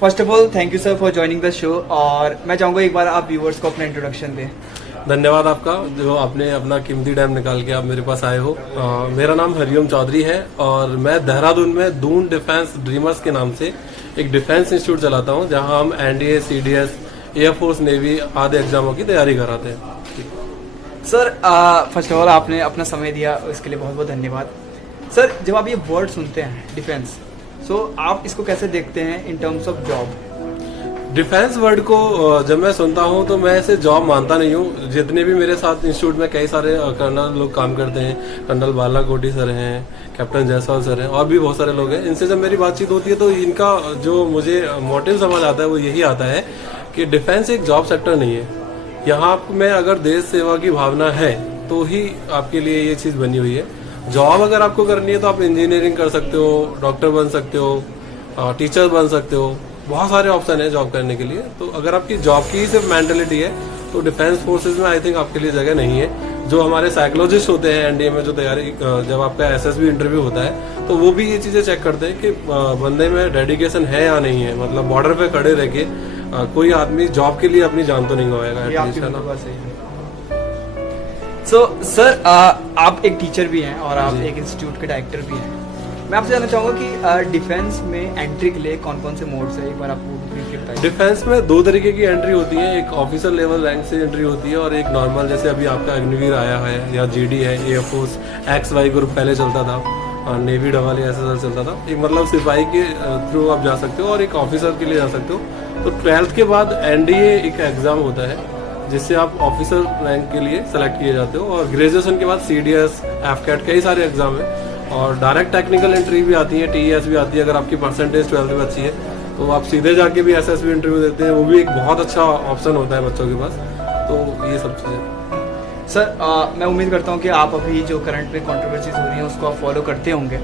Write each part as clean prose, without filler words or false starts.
First of all thank you sir for joining the show. और मैं चाहूंगा एक बार आप व्यूअर्स को अपना इंट्रोडक्शन दें। धन्यवाद आपका, जो आपने अपना कीमती टाइम निकाल के आप मेरे पास आए हो। मेरा नाम हरिओम चौधरी है और मैं देहरादून में दून डिफेंस ड्रीमर्स के नाम से एक डिफेंस इंस्टीट्यूट चलाता हूं, जहां हम एनडीए, सीडीएस, एयरफोर्स, नेवी आदि एग्जामों की तैयारी कराते हैं। सर फर्स्ट ऑफ ऑल आपने अपना समय दिया, इसके लिए बहुत बहुत धन्यवाद। सर जब आप ये वर्ड सुनते हैं डिफेंस, सो आप इसको कैसे देखते हैं in terms of job? Defence word को जब मैं सुनता हूं तो मैं इसे जॉब मानता नहीं हूं। जितने भी मेरे साथ इंस्टीट्यूट में कई सारे कर्नल लोग काम करते हैं, कर्नल बालाकोटी सर हैं, कैप्टन जायसवाल सर हैं और भी बहुत सारे लोग हैं। इनसे जब मेरी बातचीत होती है तो इनका जो मुझे मोटिव समझ आता है वो यही आता है कि डिफेंस एक जॉब सेक्टर नहीं है। यहाँ में अगर देश सेवा की भावना है तो ही आपके लिए ये चीज बनी हुई है। जॉब अगर आपको करनी है तो आप इंजीनियरिंग कर सकते हो, डॉक्टर बन सकते हो, टीचर बन सकते हो, बहुत सारे ऑप्शन है जॉब करने के लिए। तो अगर आपकी जॉब की ही सिर्फ मेंटेलिटी है तो डिफेंस फोर्सेस में आई थिंक आपके लिए जगह नहीं है। जो हमारे साइकोलॉजिस्ट होते हैं एनडीए में, जो तैयारी जब आपका एसएसबी इंटरव्यू होता है तो वो भी ये चीजें चेक करते हैं कि बंदे में डेडिकेशन है या नहीं है। मतलब बॉर्डर पे खड़े रह के कोई आदमी जॉब के लिए अपनी जान तो नहीं गवाएगा। सो सर आप एक टीचर भी हैं और आप एक इंस्टीट्यूट के डायरेक्टर भी हैं। मैं आपसे जानना चाहूंगा कि डिफेंस में एंट्री के लिए कौन कौन से मोड्स है, एक बार आपको ब्रीफली बताइए। डिफेंस में दो तरीके की एंट्री होती है, एक ऑफिसर लेवल रैंक से एंट्री होती है और एक नॉर्मल, जैसे अभी आपका अग्निवीर आया है या जीडी है, एयरफोर्स XY ग्रुप पहले चलता था और नेवी डबल SSL चलता था। एक मतलब सिपाही के थ्रू आप जा सकते हो और एक ऑफिसर के लिए जा सकते हो। तो 12th के बाद एनडीए एक एग्जाम होता है जिससे आप ऑफिसर रैंक के लिए सेलेक्ट किए जाते हो और ग्रेजुएशन के बाद CDS, FCAT कई सारे एग्जाम है और डायरेक्ट टेक्निकल एंट्री भी आती है, TES भी आती है। अगर आपकी परसेंटेज 12th में अच्छी है तो आप सीधे जाके भी SSB इंटरव्यू देते हैं, वो भी एक बहुत अच्छा ऑप्शन होता है बच्चों के पास। तो ये सब चीज़ें। सर मैं उम्मीद करता हूँ कि आप अभी जो करंट में कंट्रोवर्सीज हो रही हैं उसको आप फॉलो करते होंगे।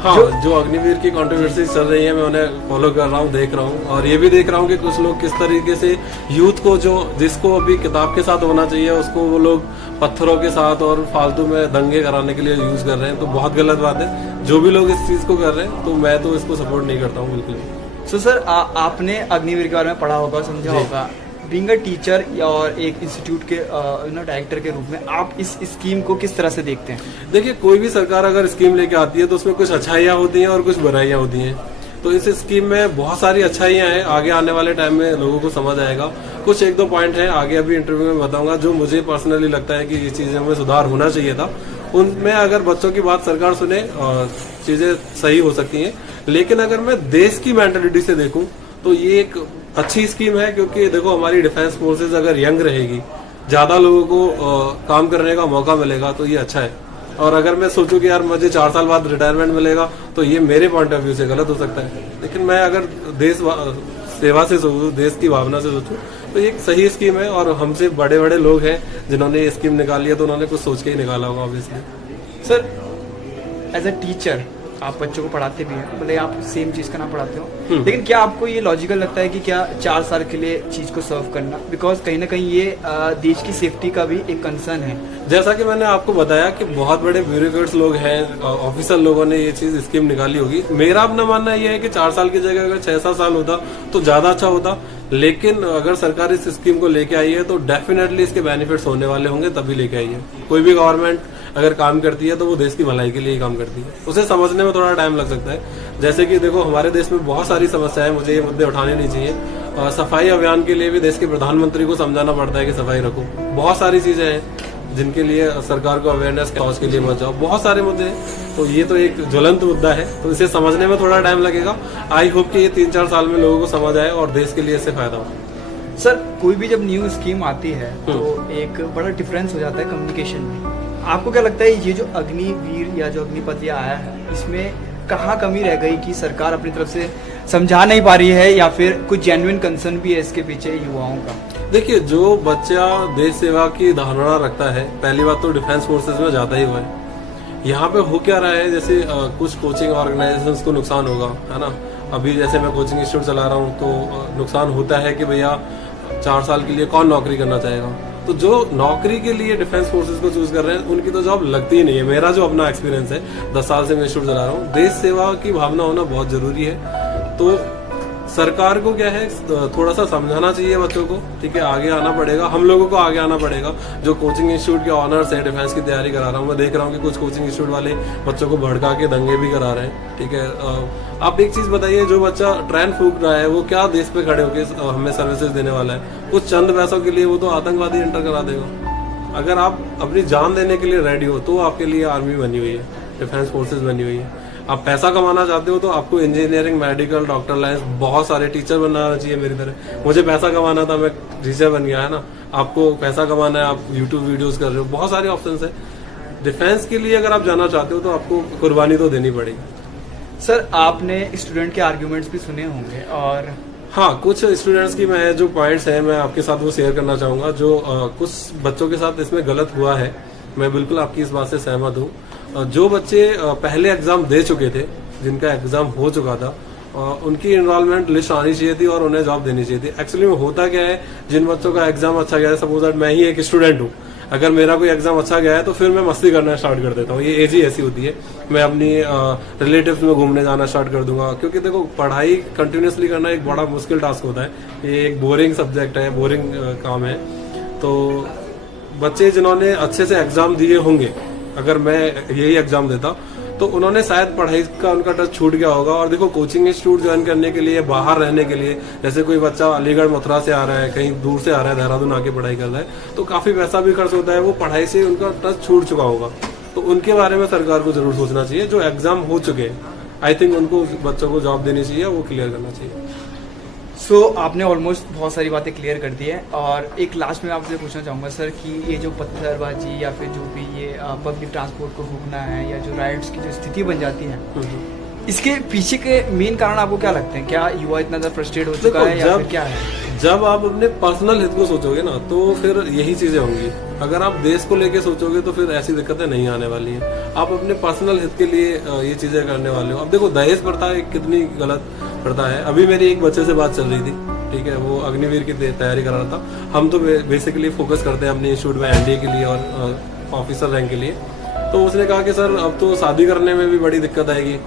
हाँ, जो अग्निवीर की कंट्रोवर्सी चल रही है मैं उन्हें फॉलो कर रहा हूँ, देख रहा हूँ और ये भी देख रहा हूँ कि कुछ लोग किस तरीके से यूथ को, जो जिसको अभी किताब के साथ होना चाहिए उसको वो लोग पत्थरों के साथ और फालतू में दंगे कराने के लिए यूज कर रहे हैं। तो बहुत गलत बात है। जो भी लोग इस चीज को कर रहे हैं तो मैं तो इसको सपोर्ट नहीं करता हूँ बिल्कुल। सो सर आपने अग्निवीर के बारे में पढ़ा होगा, समझा होगा। बीइंग अ टीचर और एक इंस्टीट्यूट के डायरेक्टर के रूप में आप इस स्कीम को किस तरह से देखते हैं? देखिए, कोई भी सरकार अगर स्कीम लेके आती है तो उसमें कुछ अच्छाइयाँ होती हैं और कुछ बुराइयाँ होती हैं। तो इस स्कीम में बहुत सारी अच्छाइयाँ हैं, आगे आने वाले टाइम में लोगों को समझ आएगा। कुछ एक दो पॉइंट हैं आगे अभी इंटरव्यू में बताऊंगा जो मुझे पर्सनली लगता है कि ये चीजें में सुधार होना चाहिए था। उनमें अगर बच्चों की बात सरकार सुने चीजें सही हो सकती हैं। लेकिन अगर मैं देश की मेंटालिटी से देखूं तो ये एक अच्छी स्कीम है, क्योंकि देखो हमारी डिफेंस फोर्सेज अगर यंग रहेगी, ज्यादा लोगों को काम करने का मौका मिलेगा तो ये अच्छा है। और अगर मैं सोचूं कि यार मुझे 4 साल बाद रिटायरमेंट मिलेगा तो ये मेरे पॉइंट ऑफ व्यू से गलत हो सकता है। लेकिन मैं अगर देश सेवा से सोचूं, देश की भावना से सोचूं तो ये एक सही स्कीम है और हमसे बड़े बड़े लोग हैं जिन्होंने ये स्कीम निकाली है तो उन्होंने कुछ सोच के ही निकाला होगा obviously. Sir as a teacher आप बच्चों को पढ़ाते भी हैं, मतलब आप सेम चीज का ना पढ़ाते हो, लेकिन क्या आपको ये लॉजिकल लगता है कि क्या 4 साल के लिए चीज को सर्व करना, बिकॉज कहीं ना कहीं ये देश की सेफ्टी का भी एक कंसर्न है। जैसा कि मैंने आपको बताया कि बहुत बड़े ब्यूरोक्रेट्स लोग हैं, ऑफिसर लोगों ने ये चीज स्कीम निकाली होगी। मेरा अपना मानना ये है कि 4 साल की जगह अगर 6-7 साल होता तो ज्यादा अच्छा होता। लेकिन अगर सरकार इस स्कीम को लेके आई है तो डेफिनेटली इसके बेनिफिट्स होने वाले होंगे, तभी लेके आई है। कोई भी गवर्नमेंट अगर काम करती है तो वो देश की भलाई के लिए ही काम करती है। उसे समझने में थोड़ा टाइम लग सकता है। जैसे कि देखो हमारे देश में बहुत सारी समस्याएं, मुझे ये मुद्दे उठाने नहीं चाहिए। सफाई अभियान के लिए भी देश के प्रधानमंत्री को समझाना पड़ता है कि सफाई रखो। बहुत सारी चीजें हैं जिनके लिए सरकार को अवेयरनेस के लिए मत जाओ, बहुत सारे मुद्दे हैं। तो ये तो एक ज्वलंत मुद्दा है, तो इसे समझने में थोड़ा टाइम लगेगा। आई होप कि ये 3-4 साल में लोगों को समझ आए और देश के लिए इससे फायदा हो। सर कोई भी जब न्यू स्कीम आती है तो एक बड़ा डिफरेंस हो जाता है कम्युनिकेशन में। आपको क्या लगता है ये जो अग्निवीर या जो अग्निपथ आया है इसमें कहाँ कमी रह गई कि सरकार अपनी तरफ से समझा नहीं पा रही है, या फिर कुछ जेन्युइन कंसर्न भी है इसके पीछे युवाओं का? देखिए, जो बच्चा देश सेवा की धारणा रखता है, पहली बात तो डिफेंस फोर्सेज में जाता ही हुआ है। यहाँ पे हो क्या रहा है, जैसे कुछ कोचिंग ऑर्गेनाइजेशंस को नुकसान होगा, है ना। अभी जैसे मैं कोचिंग इंस्टीट्यूट चला रहा हूँ तो नुकसान होता है कि भैया 4 साल के लिए कौन नौकरी करना चाहेगा। तो जो नौकरी के लिए डिफेंस फोर्सेज को चूज कर रहे हैं उनकी तो जॉब लगती ही नहीं है। मेरा जो अपना एक्सपीरियंस है, 10 साल से मैं इंस्टीट्यूट चला रहा हूँ, देश सेवा की भावना होना बहुत जरूरी है। तो सरकार को क्या है, थोड़ा सा समझाना चाहिए बच्चों को, ठीक है, आगे आना पड़ेगा, हम लोगों को आगे आना पड़ेगा। जो कोचिंग इंस्टीट्यूट के ऑनर्स है, डिफेंस की तैयारी करा रहा हूँ, मैं देख रहा हूँ कि कुछ कोचिंग इंस्टीट्यूट वाले बच्चों को भड़का के दंगे भी करा रहे हैं, ठीक है। आप एक चीज बताइए, जो बच्चा ट्रेन फूक रहा है वो क्या देश पे खड़े होकर हमें सर्विसेज देने वाला है? कुछ चंद पैसों के लिए वो तो आतंकवादी एंटर करा देगा। अगर आप अपनी जान देने के लिए रेडी हो तो आपके लिए आर्मी बनी हुई है, डिफेंस फोर्सेज बनी हुई है। आप पैसा कमाना चाहते हो तो आपको इंजीनियरिंग, मेडिकल, डॉक्टर लाइन्स, बहुत सारे टीचर बनना चाहिए मेरी तरह। मुझे पैसा कमाना था, मैं टीचर बन गया, है ना। आपको पैसा कमाना है, आप यूट्यूब वीडियोस कर रहे हो, बहुत सारे ऑप्शंस है। डिफेंस के लिए अगर आप जाना चाहते हो तो आपको कुर्बानी तो देनी पड़ेगी। सर, आपने स्टूडेंट के आर्ग्यूमेंट्स भी सुने होंगे, और हाँ, कुछ स्टूडेंट्स की मैं जो पॉइंट्स हैं मैं आपके साथ वो शेयर करना चाहूंगा। जो कुछ बच्चों के साथ इसमें गलत हुआ है, मैं बिल्कुल आपकी इस बात से सहमत हूँ। जो बच्चे पहले एग्जाम दे चुके थे, जिनका एग्जाम हो चुका था, उनकी एनरोलमेंट लिस्ट आनी चाहिए थी और उन्हें जॉब देनी चाहिए थी। एक्चुअली में होता क्या है, जिन बच्चों का एग्जाम अच्छा गया है, सपोज दैट मैं ही एक स्टूडेंट हूँ, अगर मेरा कोई एग्जाम अच्छा गया है तो फिर मैं मस्ती करना स्टार्ट कर देता हूँ। ये एज ही ऐसी होती है, मैं अपनी रिलेटिव्स में घूमने जाना स्टार्ट कर दूंगा। क्योंकि देखो, पढ़ाई कंटिन्यूसली करना एक बड़ा मुश्किल टास्क होता है, ये एक बोरिंग सब्जेक्ट है, बोरिंग काम है। तो बच्चे जिन्होंने अच्छे से एग्जाम दिए होंगे, अगर मैं यही एग्जाम देता तो उन्होंने शायद पढ़ाई का उनका टच छूट गया होगा। और देखो, कोचिंग इंस्टीट्यूट ज्वाइन करने के लिए, बाहर रहने के लिए, जैसे कोई बच्चा अलीगढ़ मथुरा से आ रहा है, कहीं दूर से आ रहा है, देहरादून आके पढ़ाई कर रहा है, तो काफी पैसा भी खर्च होता है, वो पढ़ाई से उनका टच छूट चुका होगा। तो उनके बारे में सरकार को जरूर सोचना चाहिए। जो एग्जाम हो चुके हैं, आई थिंक उनको, बच्चों को जॉब देनी चाहिए, वो क्लियर करना चाहिए। सो आपने ऑलमोस्ट बहुत सारी बातें क्लियर कर दी है, और एक लास्ट में आपसे पूछना चाहूँगा सर कि ये जो पत्थरबाजी या फिर जो भी ये पब्लिक ट्रांसपोर्ट को रोकना है, या जो राइड्स की जो स्थिति बन जाती है, इसके पीछे के मेन कारण आपको क्या लगते हैं? क्या युवा इतना ज़्यादा फ्रस्ट्रेट हो चुका है, या फिर क्या है? जब आप अपने पर्सनल हित को सोचोगे ना, तो फिर यही चीजें होंगी। अगर आप देश को लेके सोचोगे तो फिर ऐसी दिक्कतें नहीं आने वाली हैं। आप अपने पर्सनल हित के लिए ये चीजें करने वाले हो। अब देखो, दहेज प्रथा एक कितनी गलत प्रथा है। अभी मेरी एक बच्चे से बात चल रही थी, ठीक है, वो अग्निवीर की तैयारी कर रहा था। हम तो बेसिकली फोकस करते हैं अपने इंस्टीट्यूट में एनडीए के लिए और ऑफिसर रैंक के लिए। तो उसने कहा कि सर, अब तो शादी करने में भी बड़ी दिक्कत आएगी,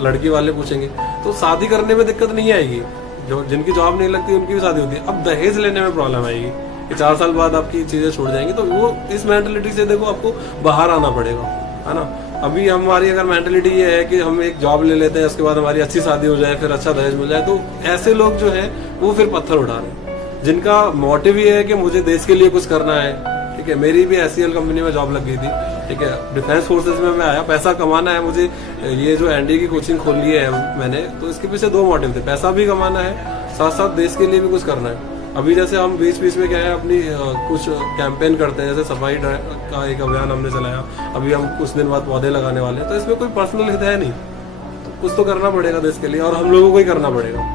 लड़की वाले पूछेंगे। तो शादी करने में दिक्कत नहीं आएगी, जो जिनकी जॉब नहीं लगती उनकी भी शादी होती है। अब दहेज लेने में प्रॉब्लम आएगी कि 4 साल बाद आपकी चीजें छोड़ जाएंगी। तो वो इस मेंटलिटी से देखो, आपको बाहर आना पड़ेगा, है ना। अभी हमारी अगर मेंटलिटी ये है कि हम एक जॉब ले लेते हैं, उसके बाद हमारी अच्छी शादी हो जाए, फिर अच्छा दहेज मिल जाए, तो ऐसे लोग जो है वो फिर पत्थर उठा रहे हैं, जिनका मोटिव ये है कि मुझे देश के लिए कुछ करना है, ठीक है। मेरी भी एससीएल कंपनी में जॉब लग गई थी, ठीक है, डिफेंस फोर्सेज में मैं आया, पैसा कमाना है मुझे। ये जो एनडीए की कोचिंग खोल ली है मैंने, तो इसके पीछे 2 मोटिव थे, पैसा भी कमाना है, साथ साथ देश के लिए भी कुछ करना है। अभी जैसे हम बीच बीच में क्या है, अपनी कुछ कैंपेन करते हैं, जैसे सफाई का एक अभियान हमने चलाया, अभी हम कुछ दिन बाद पौधे लगाने वाले हैं। तो इसमें कोई पर्सनल हित है नहीं, तो कुछ तो करना पड़ेगा देश के लिए, और हम लोगों को ही करना पड़ेगा।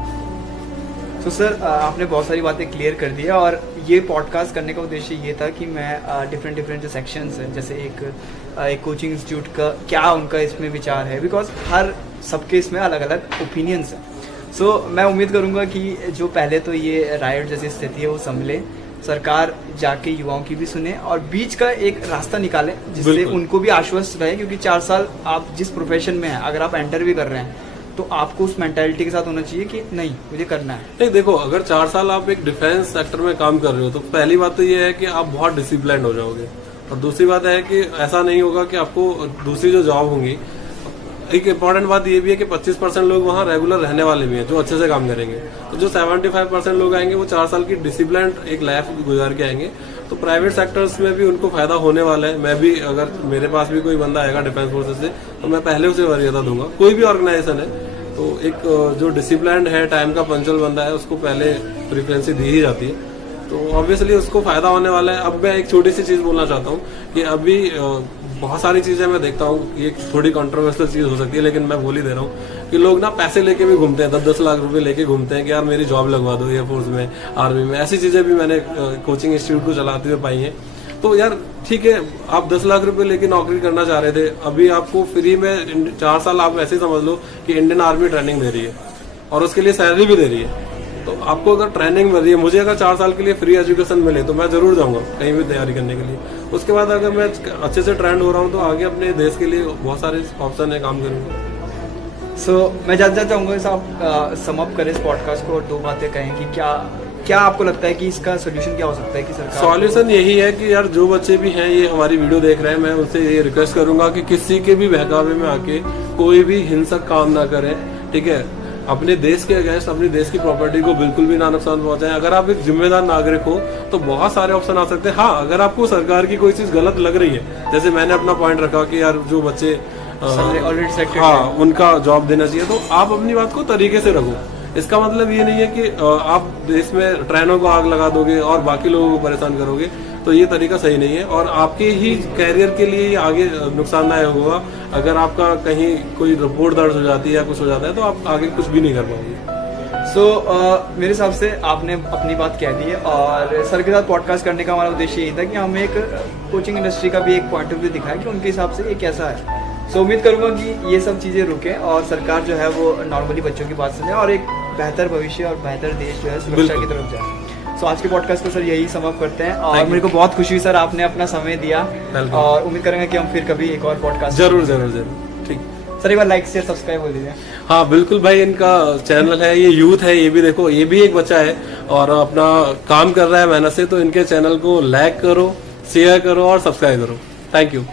तो सर, आपने बहुत सारी बातें क्लियर कर दी है, और ये पॉडकास्ट करने का उद्देश्य ये था कि मैं डिफरेंट जो सेक्शंस हैं, जैसे एक कोचिंग इंस्टीट्यूट का क्या उनका इसमें विचार है, बिकॉज हर सबके इसमें अलग अलग ओपिनियंस हैं। सो मैं उम्मीद करूंगा कि जो पहले तो ये राइट जैसी स्थिति है वो संभले, सरकार जाके युवाओं की भी सुने, और बीच का एक रास्ता निकाले जिससे उनको भी आश्वस्त रहे। क्योंकि 4 साल आप जिस प्रोफेशन में हैं, अगर आप एंटर भी कर रहे हैं, तो आपको उस मेंटालिटी के साथ होना चाहिए कि नहीं, मुझे करना है। नहीं, देखो, अगर 4 साल आप एक डिफेंस सेक्टर में काम कर रहे हो, तो पहली बात तो ये है कि आप बहुत डिसिप्लिन हो जाओगे, और दूसरी बात है कि ऐसा नहीं होगा कि आपको दूसरी जो जॉब होंगी। एक इम्पॉर्टेंट बात ये भी है कि 25% लोग वहाँ रेगुलर रहने वाले भी हैं, जो अच्छे से काम करेंगे। तो जो 75% लोग आएंगे, वो 4 साल की डिसिप्लिन एक लाइफ गुजार के आएंगे। तो प्राइवेट सेक्टर्स में भी उनको फायदा होने वाला है। मैं भी, अगर मेरे पास भी कोई बंदा आएगा डिफेंस फोर्सेज से, तो मैं पहले उसे वरीयता दूंगा। कोई भी ऑर्गेनाइजेशन है, तो एक जो डिसिप्लिन है, टाइम का पंचुअल बंदा है, उसको पहले प्रेफरेंस दी ही जाती है। तो ऑब्वियसली उसको फायदा होने वाला है। अब मैं एक छोटी सी चीज बोलना चाहता हूँ कि अभी बहुत सारी चीजें मैं देखता हूँ, ये थोड़ी कंट्रोवर्शियल चीज हो सकती है, लेकिन मैं बोल ही दे रहा हूँ कि लोग ना पैसे लेके भी घूमते हैं, 10-10 लाख रुपए लेके घूमते हैं कि यार मेरी जॉब लगवा दो एयरफोर्स में, आर्मी में। ऐसी चीजें भी मैंने कोचिंग इंस्टीट्यूट को चलाते हुए पाई हैं। तो यार ठीक है, आप 10 लाख रुपए लेके नौकरी करना चाह रहे थे, अभी आपको फ्री में 4 साल आप ऐसे समझ लो कि इंडियन आर्मी ट्रेनिंग दे रही है और उसके लिए सैलरी भी दे रही है। तो आपको अगर ट्रेनिंग मिल रही है, मुझे अगर 4 साल के लिए फ्री एजुकेशन मिले तो मैं जरूर जाऊंगा कहीं भी तैयारी करने के लिए। उसके बाद अगर मैं अच्छे से ट्रेंड हो रहा हूँ तो आगे अपने देश के लिए बहुत सारे ऑप्शन है, काम करूंगा। सो मैं जानना चाहूँगा साहब, सम अप करें इस पॉडकास्ट को और दो बातें कहें कि क्या आपको लगता है कि इसका सोल्यूशन क्या हो सकता है कि सरकार सॉल्यूशन यही है कि यार जो बच्चे भी हैं ये हमारी वीडियो देख रहे हैं, मैं उनसे ये रिक्वेस्ट करूंगा कि किसी के भी बहकावे में आके कोई भी हिंसक काम ना करें, ठीक है। अपने देश के अगेंस्ट अपनी देश की प्रॉपर्टी को बिल्कुल भी ना नुकसान पहुंचाएं। अगर आप एक जिम्मेदार नागरिक हो तो बहुत सारे ऑप्शन आ सकते हैं। हाँ, अगर आपको सरकार की कोई चीज गलत लग रही है, जैसे मैंने अपना पॉइंट रखा कि यार जो बच्चे ऑलरेडी सेलेक्टेड हाँ उनका जॉब देना चाहिए, तो आप अपनी बात को तरीके से रखो। इसका मतलब ये नहीं है कि आप देश में ट्रेनों को आग लगा दोगे और बाकी लोगों को परेशान करोगे, तो ये तरीका सही नहीं है और आपके ही कैरियर के लिए आगे नुकसानदायक होगा। अगर आपका कहीं कोई रिपोर्ट दर्ज हो जाती है या कुछ हो जाता है तो आप आगे कुछ भी नहीं कर पाओगे। मेरे हिसाब से आपने अपनी बात कह दी है और सर के साथ पॉडकास्ट करने का हमारा उद्देश्य यही था कि हम एक कोचिंग इंडस्ट्री का भी एक पॉइंट ऑफ व्यू दिखाएं कि उनके हिसाब से ये कैसा है। उम्मीद करूंगा कि ये सब चीज़ें रुकें और सरकार जो है वो नॉर्मली बच्चों की बात सुने और एक बेहतर भविष्य और बेहतर देश जो है सुरक्षा की तरफ जाए। आज के पॉडकास्ट को सर यही समाप्त करते हैं और मेरे को बहुत खुशी हुई सर आपने अपना समय दिया और उम्मीद करेंगे कि हम फिर कभी एक और पॉडकास्ट जरूर ठीक सर। एक बार लाइक शेयर सब्सक्राइब बोल दीजिए। हाँ बिल्कुल भाई, इनका चैनल है, ये यूथ है, ये भी देखो, ये भी एक बच्चा है और अपना काम कर रहा है मेहनत से, तो इनके चैनल को लाइक करो, शेयर करो और सब्सक्राइब करो। Thank you.